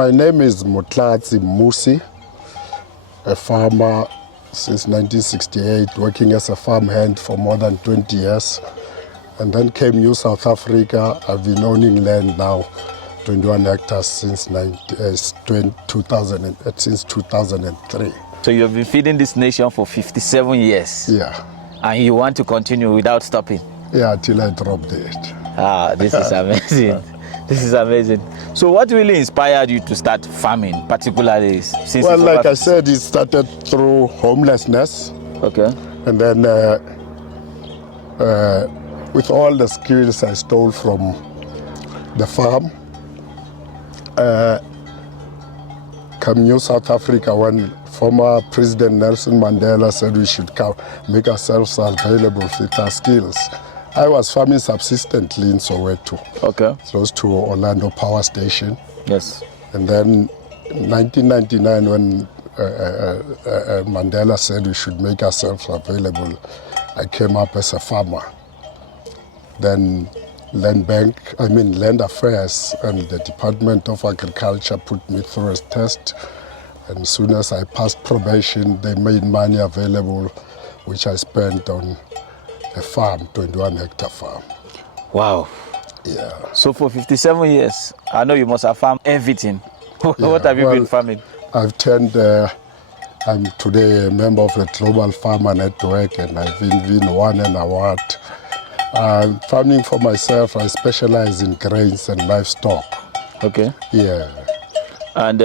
My name is Motlatsi Musi, a farmer since 1968, working as a farmhand for more than 20 years. And then came New South Africa. I've been owning land now, 21 hectares since 2003. So you've been feeding this nation for 57 years? Yeah. And you want to continue without stopping? Yeah, till I drop dead. Ah, this is amazing. This is amazing. So what really inspired you to start farming, particularly since... Well, like I said, it started through homelessness. Okay. And then with all the skills I stole from the farm, come New South Africa when former President Nelson Mandela said we should come make ourselves available with our skills. I was farming subsistently in Soweto. Okay. Close to Orlando Power Station. Yes. And then in 1999 when Mandela said we should make ourselves available, I came up as a farmer. Then Land Affairs and the Department of Agriculture put me through a test. And as soon as I passed probation, they made money available, which I spent on a farm, 21-hectare farm. Wow. Yeah. So for 57 years, I know you must have farmed everything. What have you been farming? I've turned, I'm today a member of the Global Farmer Network, and I've been won an award. Farming for myself, I specialize in grains and livestock. Okay. Yeah. And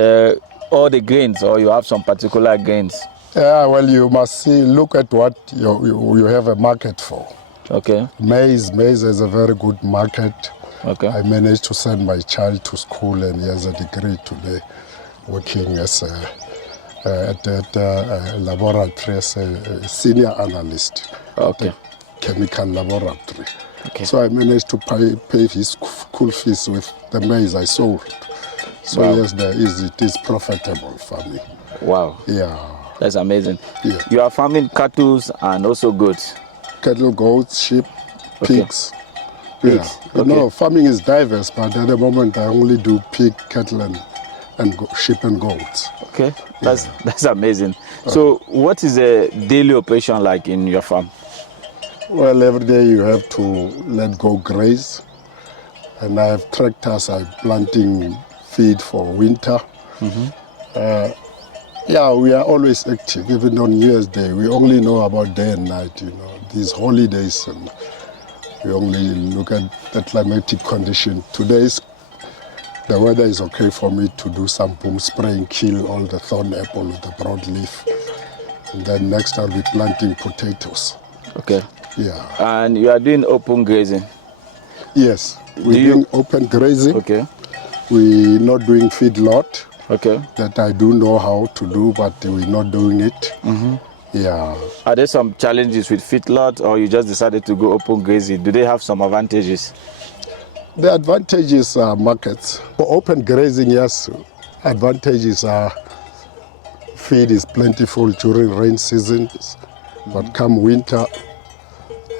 all the grains, or you have some particular grains? Yeah, well, you must look at what you have a market for. Okay. Maize is a very good market. Okay. I managed to send my child to school, and he has a degree today, working as at laboratory as a senior analyst. Okay. At a chemical laboratory. Okay. So I managed to pay his school fees with the maize I sold. So wow. Yes, it is profitable for me. Wow. Yeah. That's amazing. Yeah. You are farming cattle and also goats. Cattle, goats, sheep, pigs. Okay. Yeah. Okay. Farming is diverse, but at the moment I only do pig, cattle, and sheep and goats. Okay, that's amazing. So what is a daily operation like in your farm? Well, every day you have to let go graze. And I have tractors, I'm planting feed for winter. Mm-hmm. Yeah, we are always active, even on New Year's Day. We only know about day and night, these holidays, and we only look at the climatic condition. Today's, the weather is okay for me to do some boom spraying, kill all the thorn apple with the broadleaf. And then next I'll be planting potatoes. Okay. Yeah. And you are doing open grazing? Yes, we're doing open grazing. Okay. We're not doing feedlot. Okay. That I do know how to do, but we're not doing it. Mm-hmm. Yeah. Are there some challenges with feedlot, or you just decided to go open grazing? Do they have some advantages? The advantages are markets. For open grazing, yes, advantages are feed is plentiful during rain seasons, but come winter,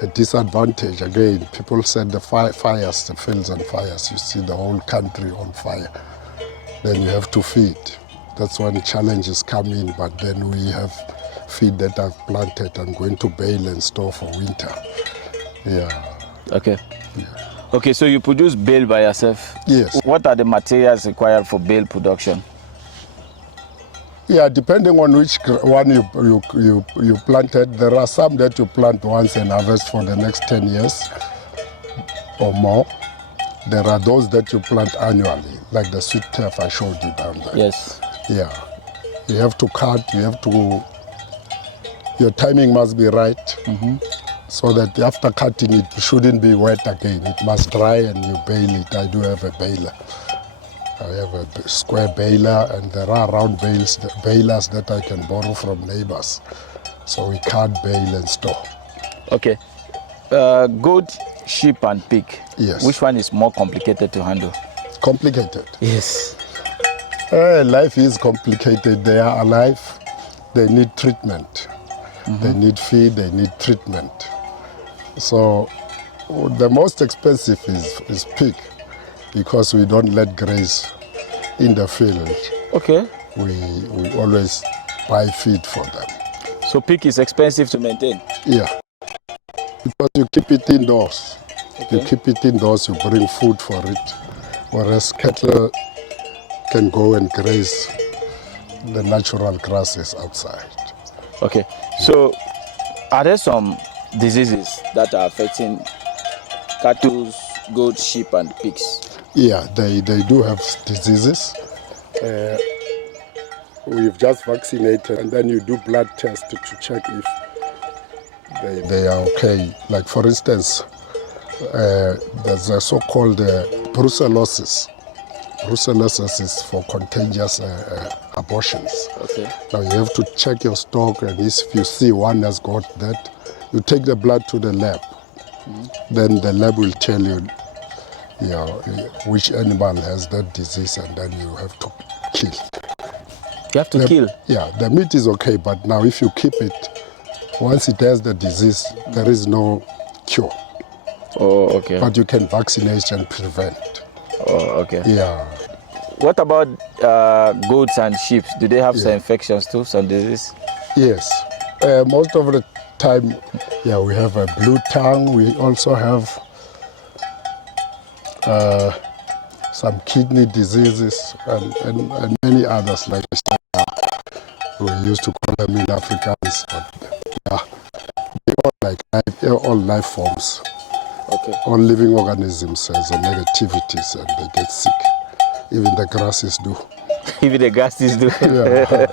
a disadvantage again. People said the fires, the fields and fires, you see the whole country on fire. Then you have to feed. That's when challenges come in, but then we have feed that I've planted and going to bale and store for winter. Yeah. Okay. Yeah. Okay, so you produce bale by yourself? Yes. What are the materials required for bale production? Yeah, depending on which one you planted, there are some that you plant once and harvest for the next 10 years or more. There are those that you plant annually, like the sweet turf I showed you down there. Yes. Yeah. You have to cut, your timing must be right, so that after cutting it shouldn't be wet again. It must dry and you bale it. I do have a baler. I have a square baler, and there are round balers that I can borrow from neighbors. So we cut, bale, and store. Okay. Goat, sheep, and pig. Yes. Which one is more complicated to handle? Complicated? Yes. Life is complicated. They are alive. They need treatment. They need feed. They need treatment. So the most expensive is pig, because we don't let graze in the field. Okay. We always buy feed for them. So pig is expensive to maintain? Yeah, because you keep it indoors. Okay. You keep it indoors, you bring food for it. Whereas cattle can go and graze the natural grasses outside. Okay. So are there some diseases that are affecting cattle, goats, sheep, and pigs? Yeah, they do have diseases. We've just vaccinated, and then you do blood tests to check if they are okay. Like for instance, there's a so-called brucellosis. Brucellosis is for contagious abortions. Okay. Now you have to check your stock, and if you see one has got that, you take the blood to the lab. Then the lab will tell you, which animal has that disease, and then you have to kill. You have to kill? Yeah, the meat is okay, but now if you keep it, once it has the disease, there is no cure. Oh, okay. But you can vaccinate and prevent. Oh, okay. Yeah. What about goats and sheep? Do they have some infections too, some disease? Yes. Most of the time, we have a blue tongue. We also have some kidney diseases and many others like we used to call them in Afrikaans. But they all life forms. Okay. All living organisms has a negativities and they get sick. Even the grasses do. Even the grasses do. Yeah.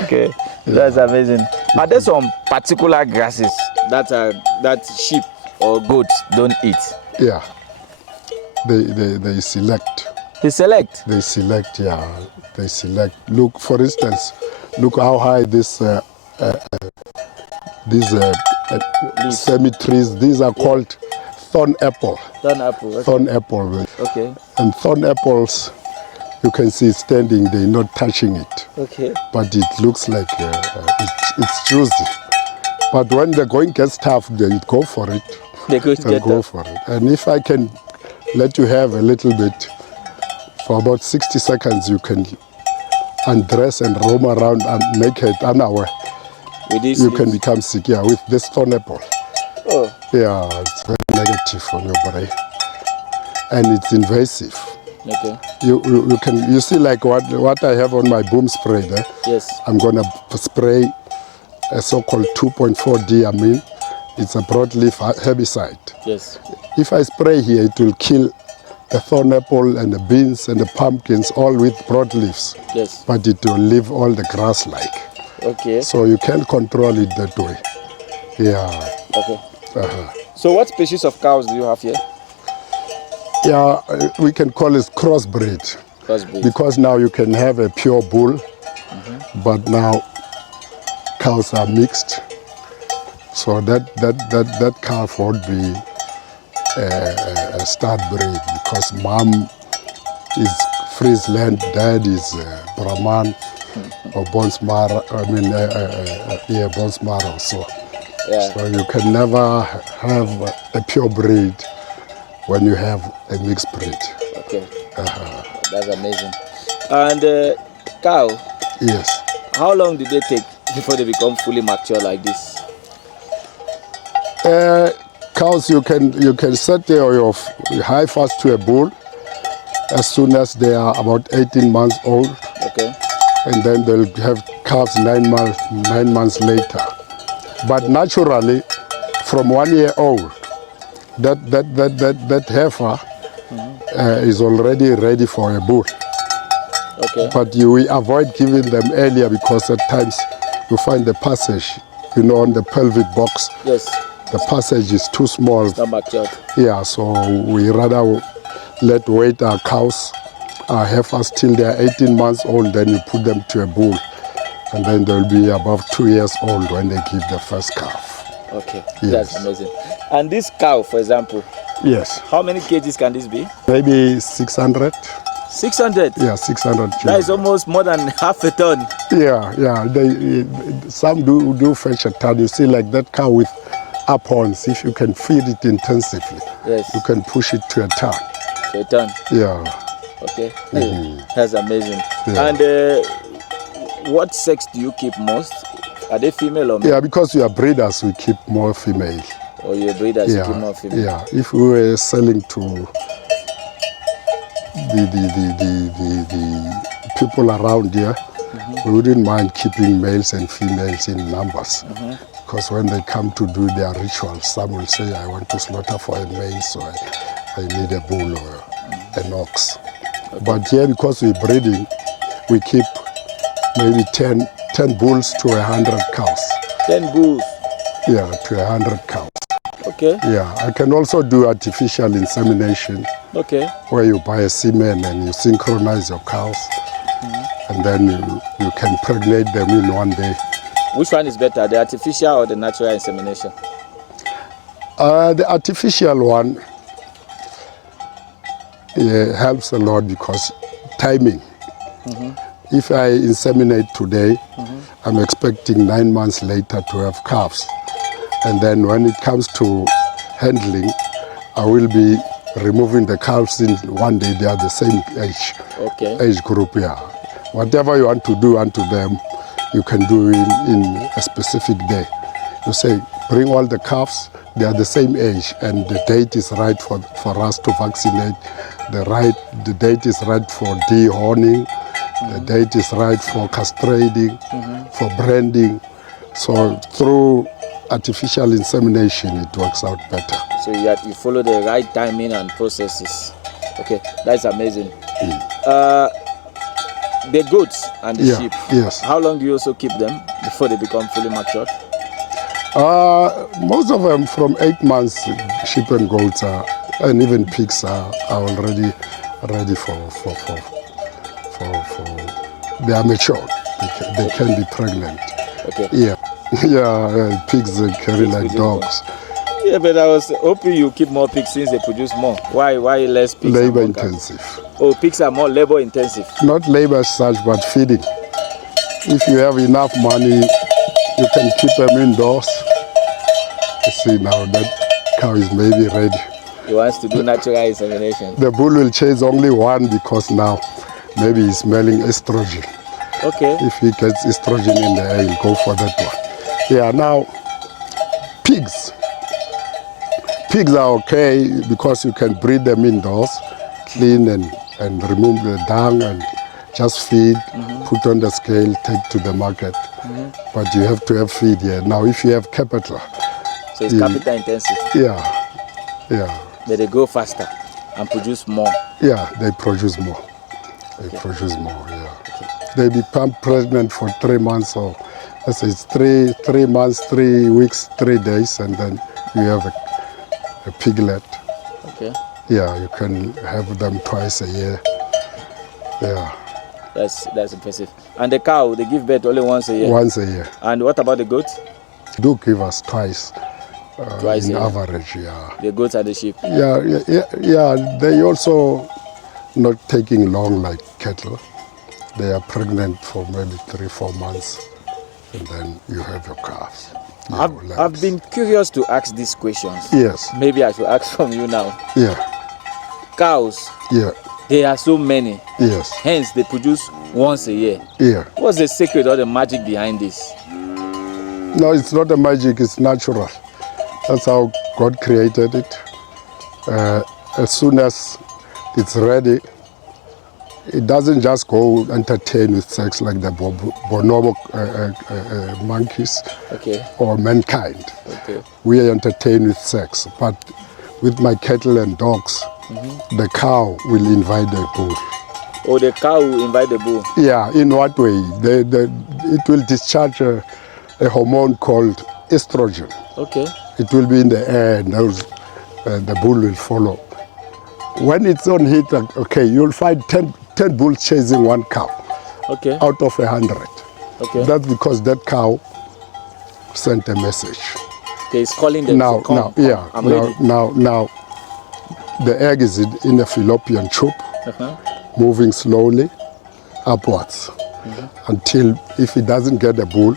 Okay, that's amazing. Are there some particular grasses that sheep or goats don't eat? Yeah. They select. They select? They select, yeah. They select. Look, for instance, look how high these semi-trees, these are called thorn apple. Thorn apple. Okay. Thorn apple. Okay. And thorn apples, you can see standing, they're not touching it. Okay. But it looks like it's juicy. But when the going gets tough, they go for it. They go for it. And if I can let you have a little bit, for about 60 seconds, you can undress and roam around and make it an hour. With this You can become sick, with this thorn apple. Oh. Yeah, it's very negative on your body. And it's invasive. Okay. You see like what I have on my boom spray there? Yes. I'm gonna spray a so-called 2.4-D amine. It's a broadleaf herbicide. Yes. If I spray here, it will kill the thorn apple and the beans and the pumpkins all with broadleaves. Yes. But it will leave all the grass like. Okay. So you can't control it that way. Yeah. Okay. So what species of cows do you have here? Yeah, we can call it crossbreed. Crossbreed. Because now you can have a pure bull, but now cows are mixed. So that calf would be a stud breed because mom is Friesland, dad is Brahman or Bonsmara. Bonsmara. So you can never have a pure breed when you have a mixed breed. Okay. That's amazing. And cow? Yes. How long do they take before they become fully mature like this? Cows, you can set your high fast to a bull as soon as they are about 18 months old. Okay. And then they'll have calves 9 months later. But naturally, from 1 year old, that heifer is already ready for a bull. Okay. But we avoid giving them earlier because at times you find the passage, on the pelvic box. Yes. The passage is too small. It's not matured. Yeah, so we rather wait our cows, our heifers till they are 18 months old, then you put them to a bull. And then they'll be above 2 years old when they give the first calf. Okay, Yes. That's amazing. And this cow, for example, Yes. how many kgs can this be? Maybe 600. 600? Yeah, 600 kilos. That is almost more than half a ton. Yeah. Some do fetch a ton. You see, like that cow with up horns, if you can feed it intensively, Yes. you can push it to a ton. To a ton. Yeah. Okay, that's amazing. Yeah. And what sex do you keep most? Are they female or male? Yeah, because we are breeders, we keep more female. Or you're breeders, you keep Yeah, more female? yeah. If we were selling to the people around here, we wouldn't mind keeping males and females in numbers. Because when they come to do their rituals, some will say, I want to slaughter for a male, so I need a bull or an ox. But here, because we're breeding, we keep maybe 10 bulls to 100 cows. 10 bulls? Yeah, to 100 cows. Okay. Yeah, I can also do artificial insemination. Okay. Where you buy a semen and you synchronize your cows, and then you can pregnate them in one day. Which one is better, the artificial or the natural insemination? The artificial one helps a lot because timing. If I inseminate today, I'm expecting 9 months later to have calves. And then when it comes to handling, I will be removing the calves in one day. They are the same age group. Yeah. Whatever you want to do unto them, you can do in a specific day. You say, bring all the calves, they are the same age, and the date is right for us to vaccinate. The date is right for dehorning. The date is right for castrating, for branding. So through artificial insemination, it works out better. So you follow the right timing and processes. Okay, that's amazing. The goats and the sheep, yes. How long do you also keep them before they become fully matured? Most of them from 8 months, sheep and goats and even pigs are already ready for they are mature. They can be pregnant. Okay. Yeah. Yeah, pigs carry like dogs. Yeah, but I was hoping you keep more pigs since they produce more. Why less pigs? Labor intensive. Oh, pigs are more labor intensive. Not labor as such, but feeding. If you have enough money, you can keep them indoors. You see now that cow is maybe ready. He wants to do natural insemination. The bull will chase only one because now maybe he's smelling estrogen. Okay. If he gets estrogen in the air, he'll go for that one. Yeah, now pigs. Pigs are okay because you can breed them indoors, clean and remove the dung and just feed, put on the scale, take to the market. But you have to have feed here. Now if you have capital. So it's capital intensive. Yeah. But they grow faster and produce more. Yeah, they produce more. They produce more, yeah. They become pregnant for 3 months or let's say it's 3 months, 3 weeks, 3 days, and then you have a piglet. Okay. Yeah, you can have them twice a year. Yeah. That's impressive. And the cow, they give birth only once a year? Once a year. And what about the goat? They do give us twice. Twice in a year. Average, yeah. The goats and the sheep? Yeah. They also not taking long like cattle. They are pregnant for maybe 3-4 months, and then you have your calves. I've been curious to ask these questions. Yes. Maybe I should ask from you now. Yeah. Cows. Yeah. There are so many. Yes. Hence, they produce once a year. Yeah. What's the secret or the magic behind this? No, it's not a magic, it's natural. That's how God created it. As soon as it's ready, it doesn't just go entertain with sex like the bonobo monkeys or mankind. Okay. We entertain with sex, but with my cattle and dogs, the cow will invite the bull. Oh, the cow will invite the bull? Yeah, in what way? It will discharge a hormone called estrogen. Okay. It will be in the air and the bull will follow. When it's on heat, okay, you'll find 10 bulls chasing one cow out of 100. Okay. That's because that cow sent a message. Okay, it's calling them. Now, the egg is in a fallopian tube, moving slowly upwards until if it doesn't get a bull,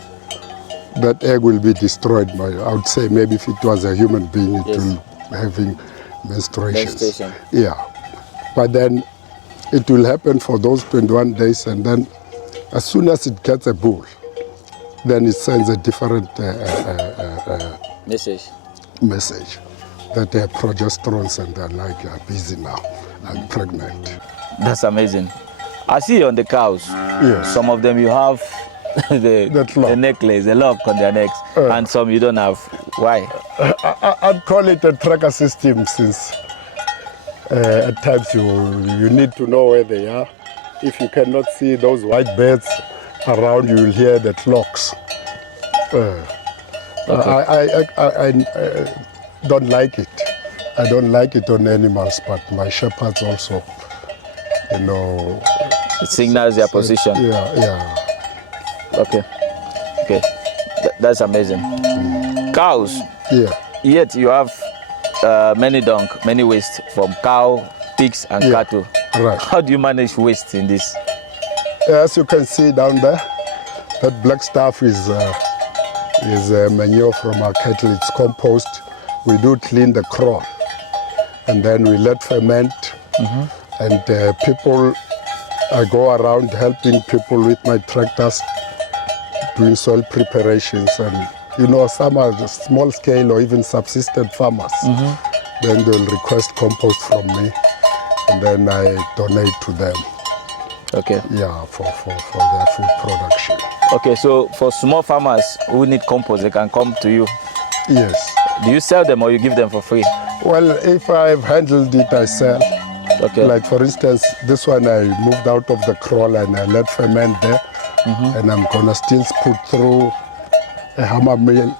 that egg will be destroyed. I would say maybe if it was a human being, it will having menstruation. Menstruation. Yeah, but then It will happen for those 21 days, and then as soon as it gets a bull, then it sends a different Message. message that they have progesterones and they're like, are busy now, I'm pregnant. That's amazing. I see on the cows, Yes. some of them you have the necklace, the lock on their necks, and some you don't have. Why? I'd call it a tracker system, since at times you need to know where they are. If you cannot see those white birds around, you will hear the clocks. I don't like it. I don't like it on animals, but my shepherds also, you know. It signals their position. Yeah. Okay. That's amazing. Cows. Yeah. Yet you have many dung, many waste from cow, pigs, and cattle. Right. How do you manage waste in this? As you can see down there, that black stuff is manure from our cattle. It's compost. We do clean the crawl, and then we let ferment. And people, I go around helping people with my tractors, doing soil preparations, and you know, some are the small scale or even subsistence farmers. Then they'll request compost from me, and then I donate to them. Okay. Yeah, for their food production. Okay, so for small farmers who need compost, they can come to you. Yes. Do you sell them or you give them for free? Well, if I've handled it, I sell. Okay. Like for instance, this one I moved out of the crawl and I let ferment there, and I'm gonna still put through a hammer mill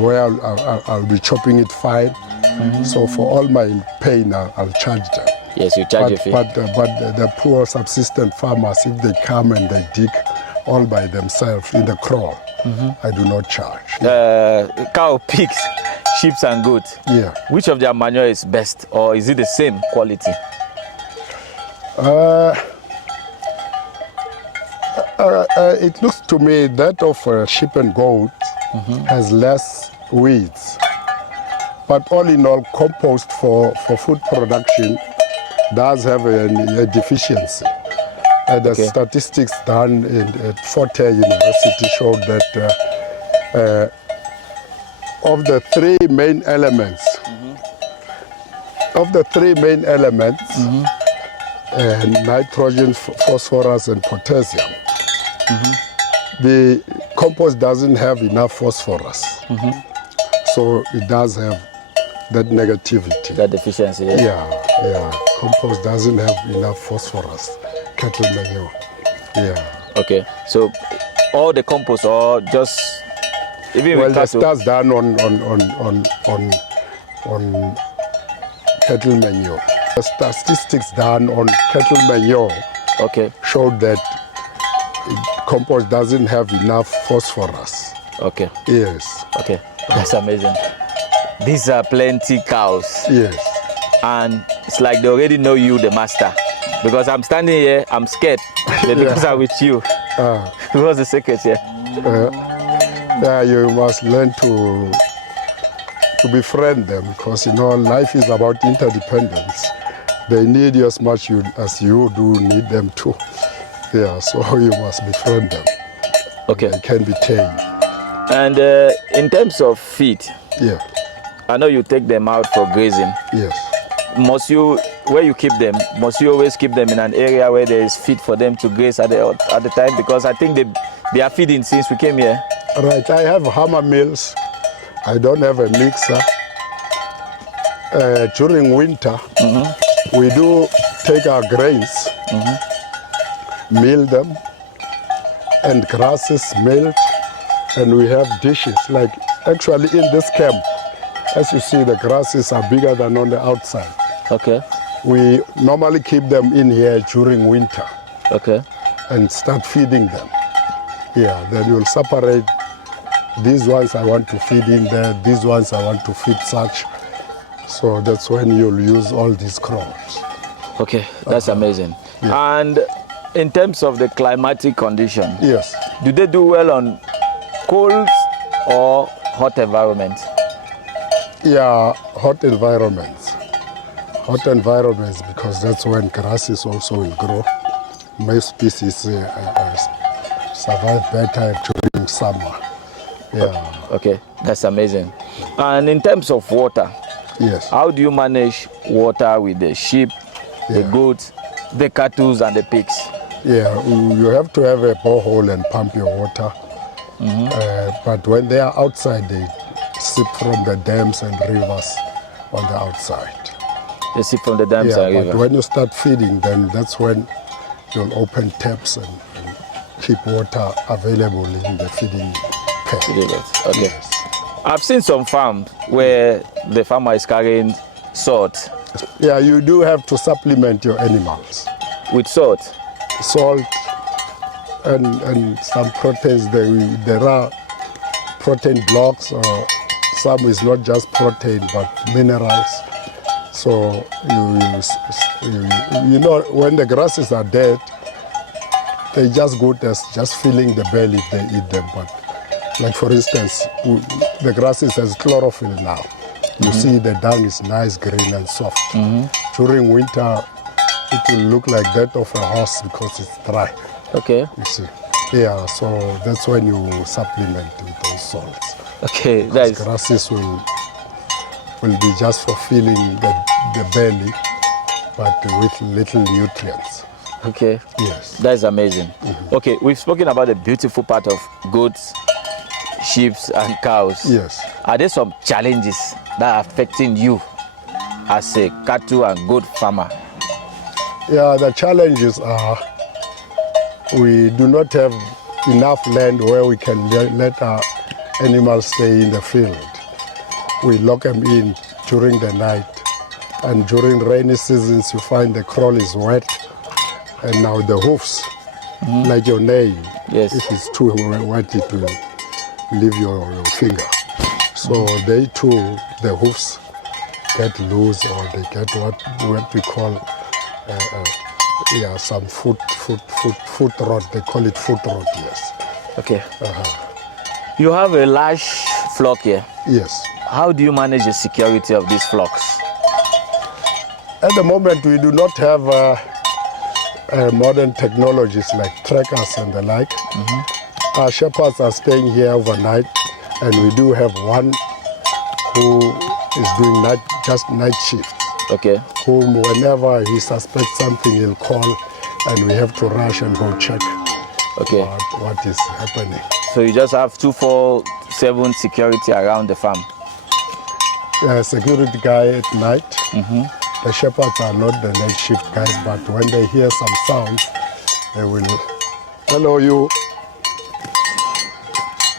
where I'll be chopping it fine. So for all my pain, I'll charge them. Yes, you charge a fee. But the poor subsistent farmers, if they come and they dig all by themselves in the crawl, I do not charge. Cow, pigs, sheep, and goats. Yeah. Which of their manure is best, or is it the same quality? It looks to me that of sheep and goat has less weeds. But all in all, compost for food production does have a deficiency. The statistics done at Fort Hare University showed that of the three main elements, nitrogen, phosphorus, and potassium, the compost doesn't have enough phosphorus. So it does have that negativity. That deficiency, Yeah. Compost doesn't have enough phosphorus. Cattle manure. Yeah. Okay. So all the compost, or just even Well, with the cattle? stats done on cattle manure. The statistics done on cattle manure showed that compost doesn't have enough phosphorus. Okay. Yes. Okay. That's amazing. These are plenty cows. Yes. And it's like they already know you, the master. Because I'm standing here, I'm scared. Because I'm with you. What's the secret here? Yeah, you must learn to befriend them, because you know life is about interdependence. They need you as much as you do need them too. Yeah, so you must befriend them. Okay. They can be tamed. And in terms of feed, I know you take them out for grazing. Yes. Must you, where you keep them, must you always keep them in an area where there is feed for them to graze at the time? Because I think they are feeding since we came here. Right, I have hammer mills. I don't have a mixer. During winter, we do take our grains, mill them, and grasses milled, and we have dishes. Like actually in this camp, as you see, the grasses are bigger than on the outside. Okay. We normally keep them in here during winter. Okay. And start feeding them. Yeah, then you'll separate. These ones I want to feed in there, these ones I want to feed such. So that's when you'll use all these crops. Okay, that's amazing. And in terms of the climatic condition, do they do well on cold or hot environment? Yeah, hot environments. hot environments, because that's when grasses also will grow. Most species survive better during summer. Yeah. Okay, that's amazing. And in terms of water, Yes. how do you manage water with the sheep, the goats, the cattle, and the pigs? Yeah, you have to have a borehole and pump your water. But when they are outside, they sip from the dams and rivers on the outside. They sip from the dams and But rivers. when you start feeding, then that's when you'll open taps and keep water available in the feeding pen. Okay. Yes. I've seen some farms where the farmer is carrying salt. Yeah, you do have to supplement your animals. With salt? Salt and some proteins. There are protein blocks, or some is not just protein but minerals. So you know, when the grasses are dead, they just good as just filling the belly if they eat them. But like for instance, the grasses has chlorophyll now. You see the dung is nice, green and soft. During winter, it will look like that of a horse because it's dry. Okay. You see. Yeah, so that's when you supplement with those salts. Okay, Because grasses will be just for filling the belly, but with little nutrients. Okay. Yes. That's amazing. Okay, we've spoken about the beautiful part of goats, sheep, and cows. Yes. Are there some challenges that are affecting you as a cattle and goat farmer? Yeah, the challenges are we do not have enough land where we can let our animals stay in the field. We lock them in during the night, and during rainy seasons you find the crawl is wet, and now the hoofs, like your nail, Yes. if it's too wet it will leave your finger. So they too, the hoofs get loose, or they get what we call some foot rot. They call it foot rot. Yes. Okay. You have a large flock here. Yes. How do you manage the security of these flocks? At the moment, we do not have modern technologies like trackers and the like. Our shepherds are staying here overnight, and we do have one who is doing night shift. Okay. Whom whenever he suspects something, he'll call, and we have to rush and go check Okay. what is happening. So you just have 24/7 security around the farm. Security guy at night. The shepherds are not the night shift guys, but when they hear some sounds, they will, hello you,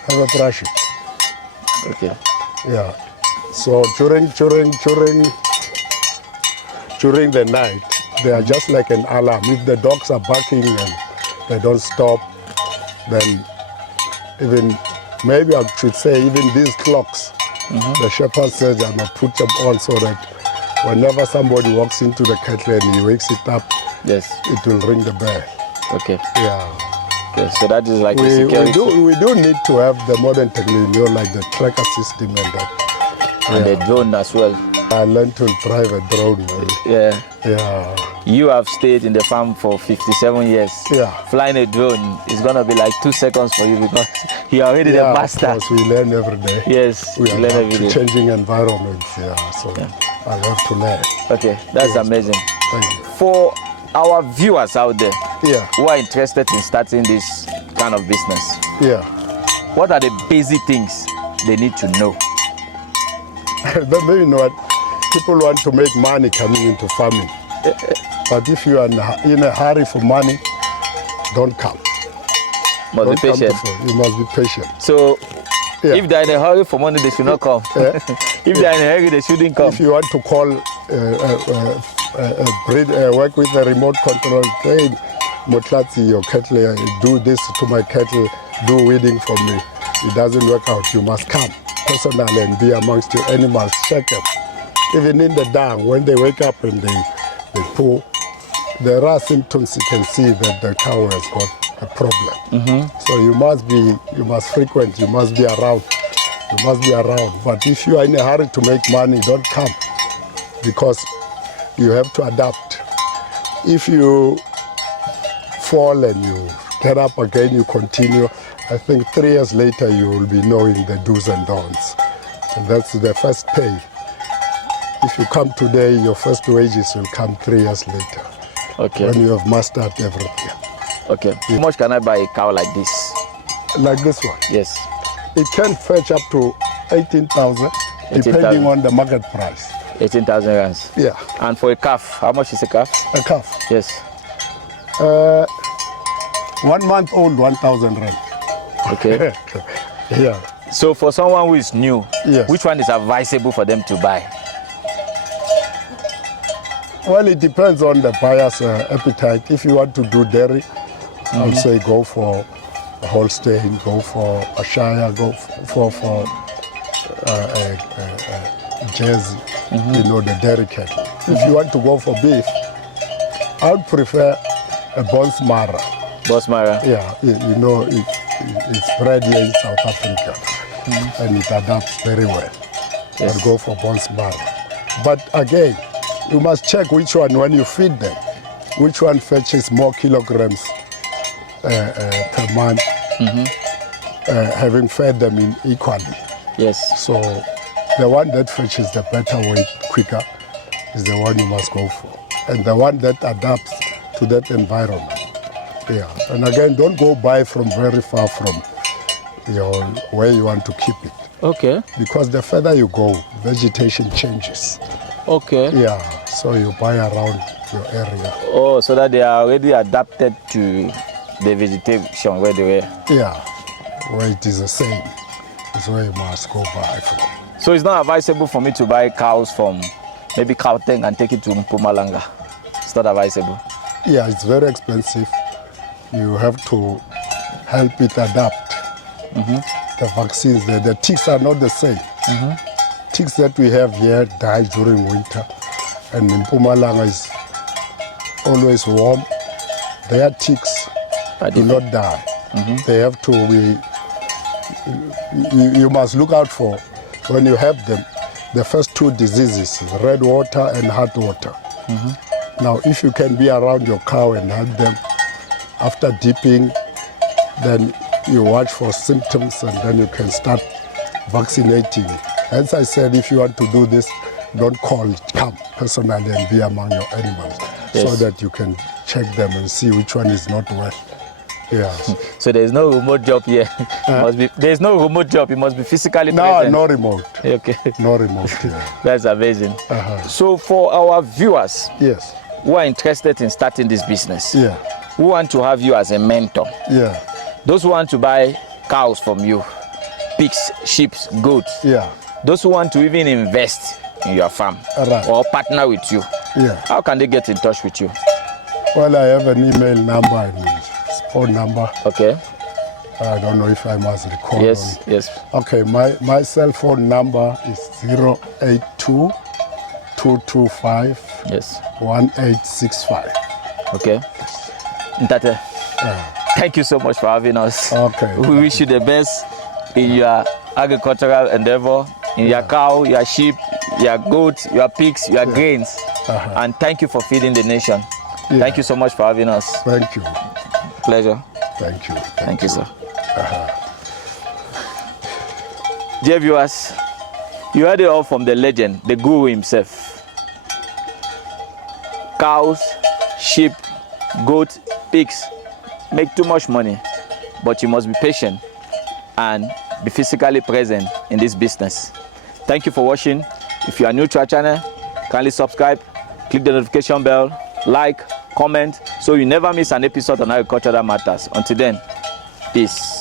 have a brush. Okay. Yeah. So during the night, they are just like an alarm. If the dogs are barking and they don't stop, then maybe I should say even these clocks, the shepherd says I'm gonna put them on so that whenever somebody walks into the cattle and he wakes it up, Yes. it will ring the bell. Okay. Yeah. Okay. So that is like the We security. do need to have the modern technology, like the tracker system and that. And the drone as well. I learned to drive a drone. Yeah. Yeah. You have stayed in the farm for 57 years. Yeah. Flying a drone is gonna be like 2 seconds for you because you're already the master. Of course, we learn every day. Yes, We you are learn up every to day. changing environments, so I have to learn. Okay, that's Yes. amazing. Thank you. For our viewers out there Yeah, who are interested in starting this kind of business, yeah. what are the basic things they need to know? But you know what? People want to make money coming into farming. But if you are in a hurry for money, don't come. Must Don't be come to patient. farm. You must be patient. So, Yeah. if they're in a hurry for money, they should not come. Yeah. If they're in a hurry, they shouldn't come. If you want to call, work with a remote control, hey, Motlatsi, your cattle, do this to my cattle, do weeding for me. It doesn't work out. You must come personally and be amongst your animals. Check them. Even in the dung, when they wake up and they poo, there are symptoms you can see that the cow has got a problem. So you must frequent, you must be around. You must be around. But if you are in a hurry to make money, don't come. Because you have to adapt. If you fall and you get up again, you continue, I think 3 years later you will be knowing the do's and don'ts. And that's the first pay. If you come today, your first wages will come 3 years later. Okay. When you have mastered everything. Okay. How much can I buy a cow like this? Like this one. Yes. It can fetch up to 18,000, depending on the market price. 18,000 rands. Yeah. And for a calf, how much is a calf? A calf. Yes. 1 month old, 1,000 rand. Okay. Yeah. So for someone who is new, Yes. which one is advisable for them to buy? Well, it depends on the buyer's appetite. If you want to do dairy, I would say go for a Holstein, go for a Shire, go for a Jersey, you know, the dairy cattle. If you want to go for beef, I would prefer a Bonsmara. Bosmara. Yeah, you know, it's bred here in South Africa and it adapts very well. Yes. I'd go for Bonsmara. But again, you must check which one, when you feed them, which one fetches more kilograms per month, having fed them in equally. Yes. So the one that fetches the better weight quicker is the one you must go for. And the one that adapts to that environment. Yeah. And again, don't go buy from very far from your where you want to keep it. Okay. Because the further you go, vegetation changes. Okay. Yeah. So you buy around your area. Oh, so that they are already adapted to the vegetation where they were. Yeah. Where it is the same. Is where you must go buy from. So it's not advisable for me to buy cows from maybe Gauteng and take it to Mpumalanga. It's not advisable. Yeah, it's very expensive. You have to help it adapt. The vaccines, the ticks are not the same. Ticks that we have here die during winter, and in Mpumalanga is always warm. Their ticks do not die. They have to be. You must look out for, when you have them, the first 2 diseases, red water and hot water. Now, if you can be around your cow and help them, after dipping, then you watch for symptoms and then you can start vaccinating. As I said, if you want to do this, don't call it, come personally and be among your animals, so Yes. that you can check them and see which one is not well. Yeah. So there's no remote job here. There's no remote job. You must be physically No, present. no remote. Okay. No remote. Yeah. That's amazing. So for our viewers Yes. who are interested in starting this business, Yeah. who want to have you as a mentor, Yeah. those who want to buy cows from you, pigs, sheep, goats, Yeah. those who want to even invest in your farm Right. or partner with you, Yeah. how can they get in touch with you? Well, I have an email number and phone number. Okay. I don't know if I must record. Yes. Yes. Okay, my cell phone number is 082 225 Yes. 1865. Okay. Ntate, thank you so much for having us. Okay. We wish you the best in your agricultural endeavor, in your cow, your sheep, your goats, your pigs, your grains. And thank you for feeding the nation. Yeah. Thank you so much for having us. Thank you. Pleasure. Thank you. Thank you, sir. Dear viewers, you heard it all from the legend, the guru himself. Cows, sheep, goats, pigs make too much money, but you must be patient and be physically present in this business. Thank you for watching. If you are new to our channel, kindly subscribe, click the notification bell, like, comment, so you never miss an episode on agricultural matters. Until then, peace.